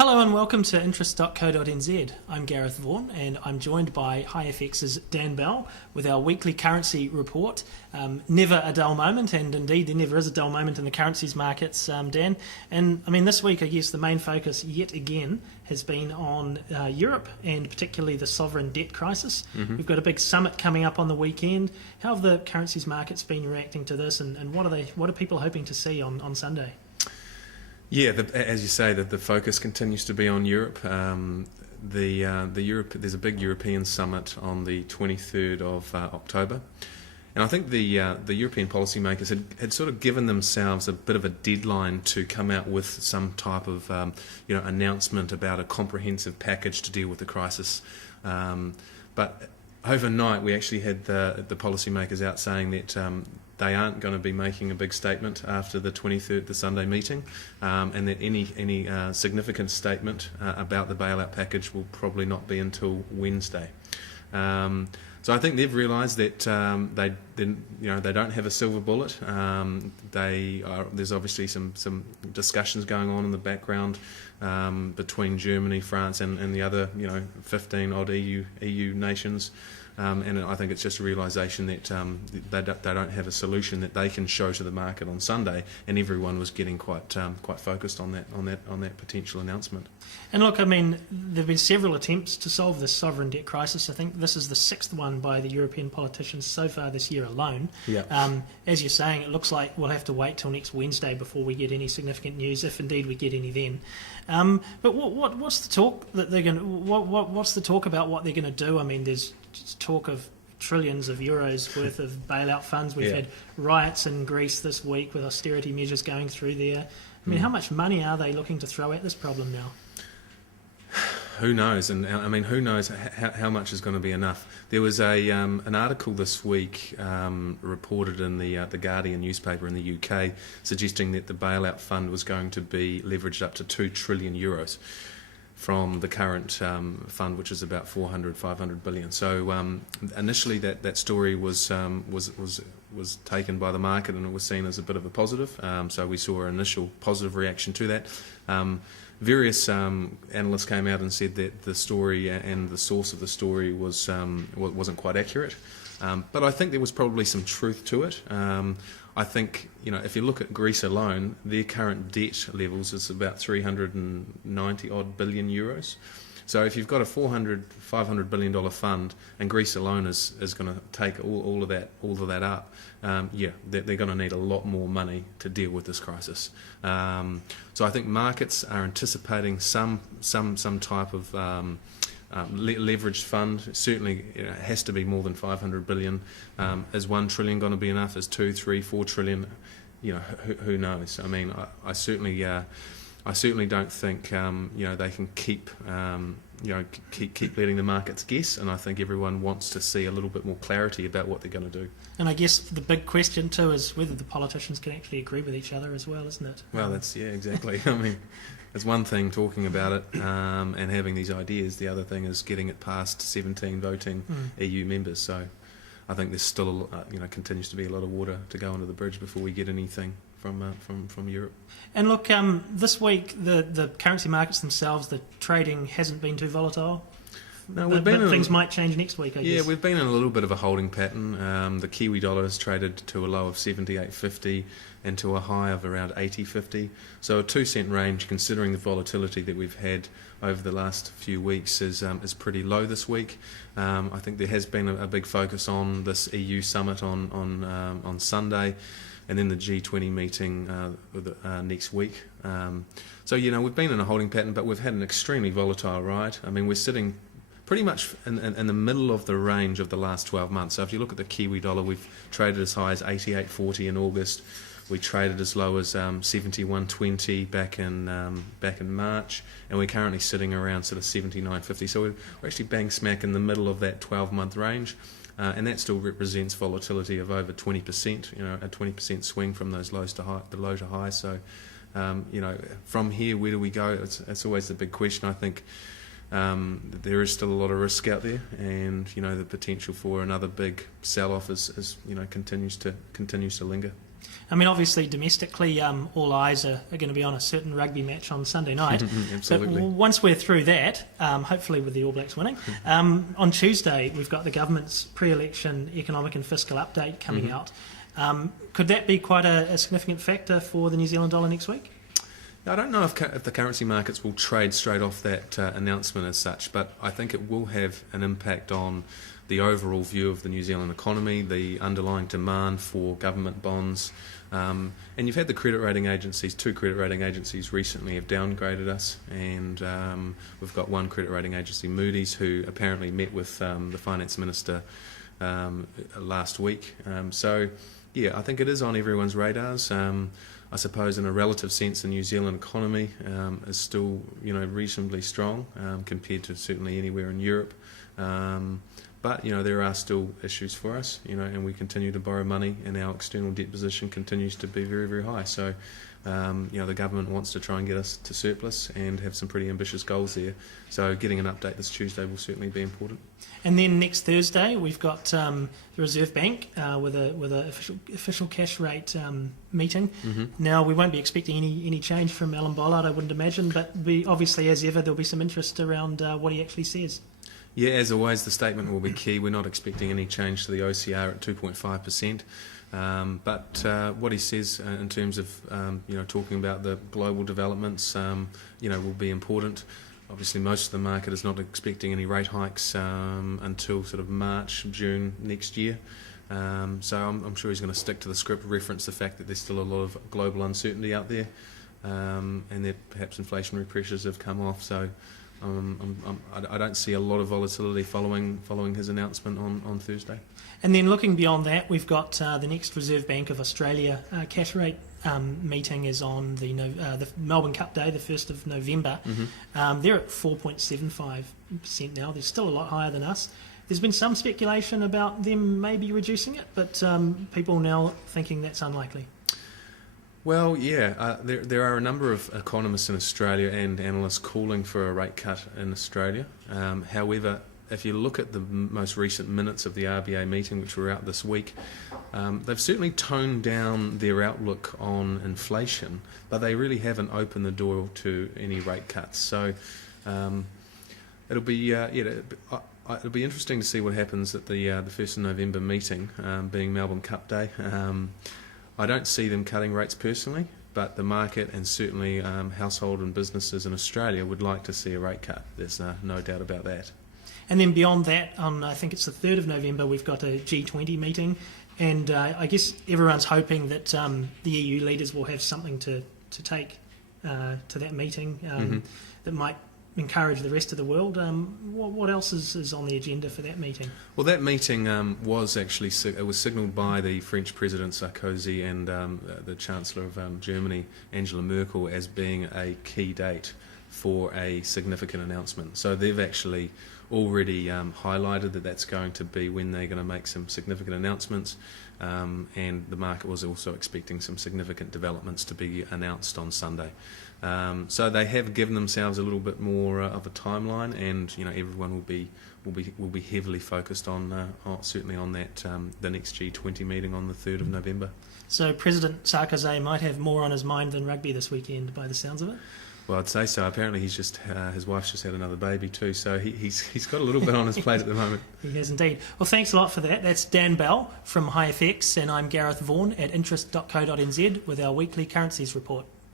Hello and welcome to interest.co.nz. I'm Gareth Vaughan and I'm joined by HiFX's Dan Bell with our weekly currency report. Never a dull moment, and indeed there never is a dull moment in the currencies markets, Dan. And I mean, this week I guess the main focus yet again has been on Europe and particularly the sovereign debt crisis. We've got a big summit coming up on the weekend. How have the currencies markets been reacting to this, and what are people hoping to see on Sunday? Yeah, as you say, the focus continues to be on Europe. There's a big European summit on the 23rd of October, and I think the European policymakers had sort of given themselves a bit of a deadline to come out with some type of announcement about a comprehensive package to deal with the crisis. But overnight, we actually had the policymakers out saying that they aren't going to be making a big statement after the 23rd, the Sunday meeting, and that any significant statement about the bailout package will probably not be until Wednesday. So I think they've realised that they don't have a silver bullet. There's obviously some discussions going on in the background between Germany, France, and the other 15 odd EU nations. And I think it's just a realisation that they don't have a solution that they can show to the market on Sunday, and everyone was getting quite focused on that potential announcement. And look, I mean, there have been several attempts to solve this sovereign debt crisis. I think this is the sixth one by the European politicians so far this year alone. Yeah. As you're saying, it looks like we'll have to wait till next Wednesday before we get any significant news, if indeed we get any then. But what's the talk that they're going? What's the talk about what they're going to do? I mean, there's talk of trillions of euros worth of bailout funds. We've had riots in Greece this week with austerity measures going through there. I mean, how much money are they looking to throw at this problem now? Who knows? And I mean, who knows how much is going to be enough? There was an article this week reported in the Guardian newspaper in the UK suggesting that the bailout fund was going to be leveraged up to 2 trillion euros from the current fund, which is about 500 billion. So initially that story was taken by the market, and it was seen as a bit of a positive. So we saw an initial positive reaction to that. Various analysts came out and said that the story and the source of the story wasn't quite accurate. But I think there was probably some truth to it. I think, if you look at Greece alone, their current debt levels is about 390 odd billion euros. So if you've got a $500 billion fund, and Greece alone is going to take all of that up, they're going to need a lot more money to deal with this crisis. So I think markets are anticipating some type of leveraged fund. Certainly, it has to be more than 500 billion. Is 1 trillion going to be enough? Is 2, 3, 4 trillion? Who knows? I mean, I certainly don't think they can keep letting the markets guess, and I think everyone wants to see a little bit more clarity about what they're going to do. And I guess the big question too is whether the politicians can actually agree with each other as well, isn't it? Well, exactly. I mean, it's one thing talking about it and having these ideas. The other thing is getting it past 17 voting EU members. So I think there's still continues to be a lot of water to go under the bridge before we get anything from Europe. And look, this week the currency markets themselves, the trading hasn't been too volatile. No, but things might change next week, I guess. Yeah, we've been in a little bit of a holding pattern. The Kiwi dollar has traded to a low of 78.50 and to a high of around 80.50. So a 2-cent range, considering the volatility that we've had over the last few weeks, is pretty low this week. I think there has been a big focus on this EU summit on Sunday, and then the G20 meeting next week. So we've been in a holding pattern, but we've had an extremely volatile ride. I mean, we're sitting pretty much in the middle of the range of the last 12 months. So if you look at the Kiwi dollar, we've traded as high as 88.40 in August. We traded as low as 71.20 back in March, and we're currently sitting around sort of 79.50. So we're actually bang smack in the middle of that 12-month range, and that still represents volatility of over 20%. A 20% swing from those lows to high, the low to high. So from here, where do we go? It's always the big question. I think there is still a lot of risk out there, and the potential for another big sell-off is continues to linger. I mean, obviously, domestically, all eyes are going to be on a certain rugby match on Sunday night. Absolutely. But once we're through that, hopefully with the All Blacks winning, on Tuesday we've got the government's pre-election economic and fiscal update coming out. Could that be quite a significant factor for the New Zealand dollar next week? I don't know if the currency markets will trade straight off that announcement as such, but I think it will have an impact on the overall view of the New Zealand economy, the underlying demand for government bonds. And you've had the credit rating agencies, 2 credit rating agencies recently have downgraded us, and we've got one credit rating agency, Moody's, who apparently met with the Finance Minister last week. So, yeah, I think it is on everyone's radars. I suppose in a relative sense the New Zealand economy is still reasonably strong compared to certainly anywhere in Europe. But there are still issues for us, and we continue to borrow money, and our external debt position continues to be very, very high. So, the government wants to try and get us to surplus and have some pretty ambitious goals there. So, getting an update this Tuesday will certainly be important. And then next Thursday we've got the Reserve Bank with a official cash rate meeting. Now we won't be expecting any change from Alan Bollard, I wouldn't imagine, but obviously as ever there'll be some interest around what he actually says. Yeah, as always, the statement will be key. We're not expecting any change to the OCR at 2.5%. But what he says in terms of talking about the global developments, will be important. Obviously, most of the market is not expecting any rate hikes until sort of March, June next year. So I'm sure he's going to stick to the script, reference the fact that there's still a lot of global uncertainty out there, and that perhaps inflationary pressures have come off. So I don't see a lot of volatility following his announcement on Thursday. And then looking beyond that, we've got the next Reserve Bank of Australia cash rate meeting is on the Melbourne Cup day, the 1st of November. They're at 4.75% now. They're still a lot higher than us. There's been some speculation about them maybe reducing it, but people now thinking that's unlikely. Well, yeah, there are a number of economists in Australia and analysts calling for a rate cut in Australia. However, if you look at the most recent minutes of the RBA meeting, which were out this week, they've certainly toned down their outlook on inflation, but they really haven't opened the door to any rate cuts. So it'll be it'll be interesting to see what happens at the 1st of November meeting, being Melbourne Cup Day. I don't see them cutting rates personally, but the market and certainly household and businesses in Australia would like to see a rate cut. There's no doubt about that. And then beyond that, on I think it's the 3rd of November, we've got a G20 meeting, and I guess everyone's hoping that the EU leaders will have something to take to that meeting that might encourage the rest of the world. What else is on the agenda for that meeting? Well, that meeting was actually it was signalled by the French President Sarkozy and the Chancellor of Germany, Angela Merkel, as being a key date for a significant announcement. So they've actually already highlighted that that's going to be when they're going to make some significant announcements, and the market was also expecting some significant developments to be announced on Sunday. So they have given themselves a little bit more of a timeline, and everyone will be heavily focused on certainly on that the next G20 meeting on the 3rd of November. So President Sarkozy might have more on his mind than rugby this weekend, by the sounds of it. Well, I'd say so. Apparently, his wife's just had another baby too, so he's got a little bit on his plate at the moment. He has indeed. Well, thanks a lot for that. That's Dan Bell from HiFX, and I'm Gareth Vaughan at interest.co.nz with our weekly currencies report.